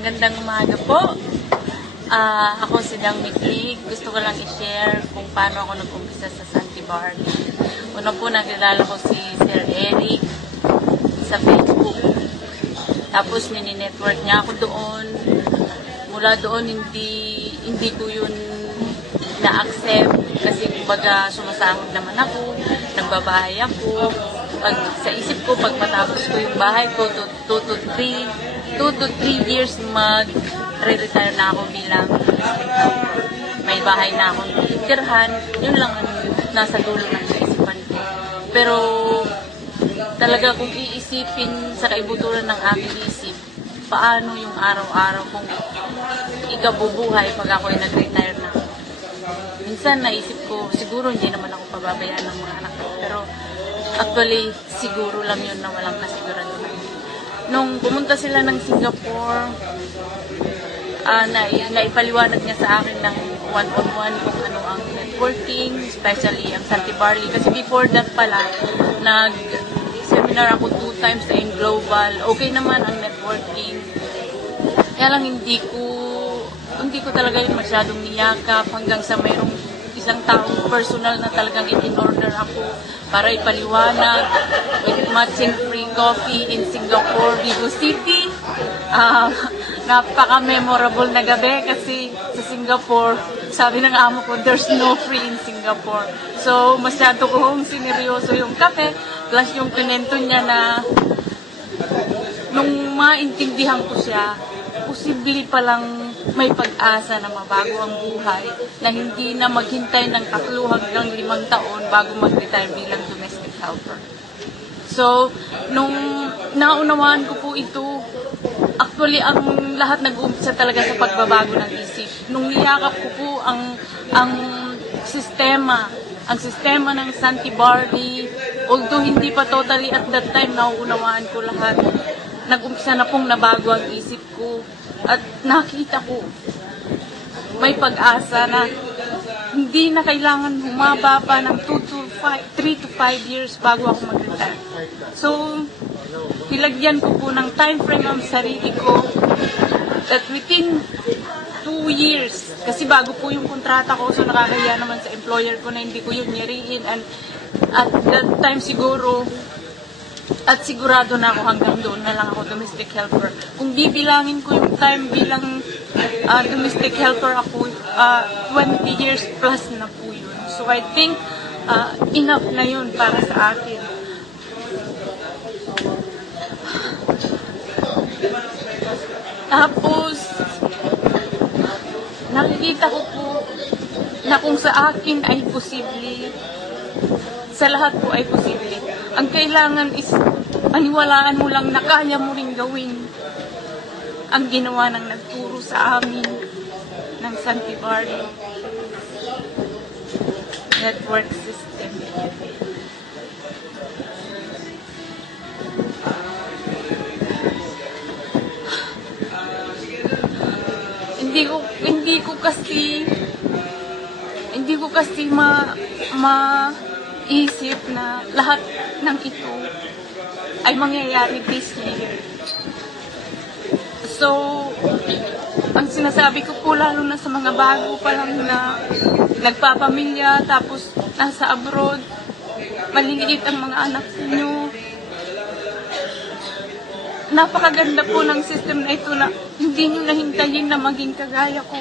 Magandang umaga po. Ako si Dang Miklig. Gusto ko lang i-share kung paano ako nag-umpisa sa Santee Barley. Una po, nakilala ko si Sir Eric sa Facebook. Tapos nini-network niya ako doon. Mula doon, hindi ko yun na-accept kasi kumbaga sumasahod naman ako, nagbabahay ako. Sa isip ko, pag matapos ko yung bahay ko, 2 to 3 years mag-retire na ako bilang may bahay na akong titirhan. Yun lang ang nasa dulo ng kaisipan ko. Pero talaga kung iisipin sa kaibuturan ng aking isip, paano yung araw-araw kung ikabubuhay pag ako'y nag-retire na. Minsan naisip ko, siguro hindi naman ako pababayaan ng mga anak ko. Pero actually, siguro lang yun na walang kasiguraduhan. Nung pumunta sila ng Singapore, naipaliwanag niya sa akin ng one-on-one kung ano ang networking, especially ang Santee Barley. Kasi before that pala, nag-seminar ako 2 times sa Global. Okay naman ang networking. Kaya lang hindi ko talaga yun masyadong niyakap hanggang sa mayroong isang taong personal na talagang in-order ako para ipaliwanag with matching free coffee in Singapore, Vigo City. Napaka-memorable na gabi kasi sa Singapore, sabi ng amo ko, there's no free in Singapore. So, masyado kong sineryoso yung kape, plus yung kinento niya na nung maintindihan ko siya, posible palang may pag-asa na mabago ang buhay, na hindi na maghintay ng 3 hanggang 5 taon bago mag-retire bilang domestic helper. So, nung naunawaan ko po ito, actually, ang lahat nag-uumpisa talaga sa pagbabago ng isip. Nung niyakap ko po ang sistema ng Santee Barley, although hindi pa totally at that time nauunawaan ko lahat, nag-umpisa na pong nabago ang isip ko at nakita ko may pag-asa na hindi na kailangan humaba pa ng 3 to 5 years bago ako mag-retire. So, nilagyan ko po ng time frame ang sarili ko that within 2 years, kasi bago po yung kontrata ko, so nakakaya naman sa employer ko na hindi ko yun nyariin, and at that time siguro, at sigurado na ako hanggang doon na lang ako domestic helper. Kung bibilangin ko yung time bilang domestic helper ako, 20 years plus na po yun. So I think enough na yun para sa akin. Tapos, nakikita ko po na kung sa akin ay posible, sa lahat po ay posible. Ang kailangan is paniwalaan mo lang na kaya mo rin gawin ang ginawa ng nagturo sa amin ng Santee Barley network system. Hindi ko kasi maisip na lahat ng ito ay mangyayari this year. So, ang sinasabi ko po lalo na sa mga bago pa lang na nagpapamilya tapos nasa abroad, maliliit ang mga anak niyo. Napakaganda po ng system na ito na hindi nyo nahintayin na maging kagaya ko.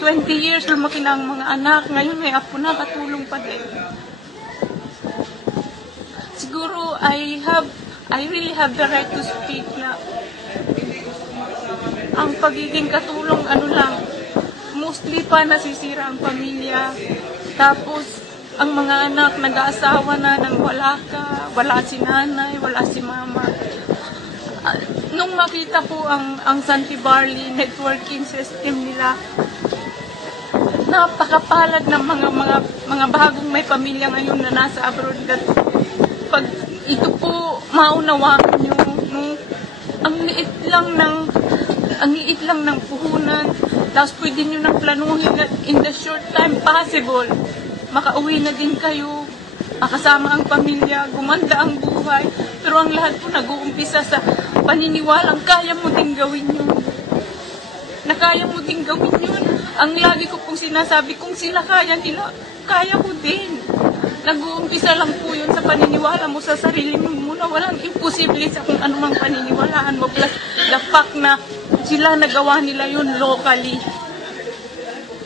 20 years lumaki na ang mga anak, ngayon may apo na, katulong pa din. Siguro I really have the right to speak na ang pagiging katulong mostly pa nasisira ang pamilya. Tapos ang mga anak nag-aasawa na nang wala si nanay, wala si mama. Nung makita ko ang Santee Barley networking system nila, napakapalad ng mga bagong may pamilya ngayon na nasa abroad. Pag ito po maunawaan nyo, ang liit lang ng puhunan, tapos pwede nyo nang planuhin na in the short time possible, makauwi na din kayo, makasama ang pamilya, gumanda ang buhay. Pero ang lahat po nag-uumpisa sa paniniwalang kaya mo din gawin yun. na kaya mo din gawin yun. Ang lagi ko pong sinasabi, kung sila kaya nila, kaya ko din. Nag-uumpisa lang po yun sa paniniwala mo sa sarili mo muna. Walang imposible sa kung anumang paniniwalaan mo. Plus the fact na sila nagawa nila yun locally.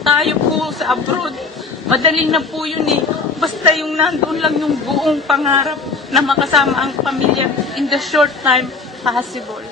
Tayo po sa abroad, madali na po yun eh. Basta yung nandun lang yung buong pangarap na makasama ang pamilya in the short time possible.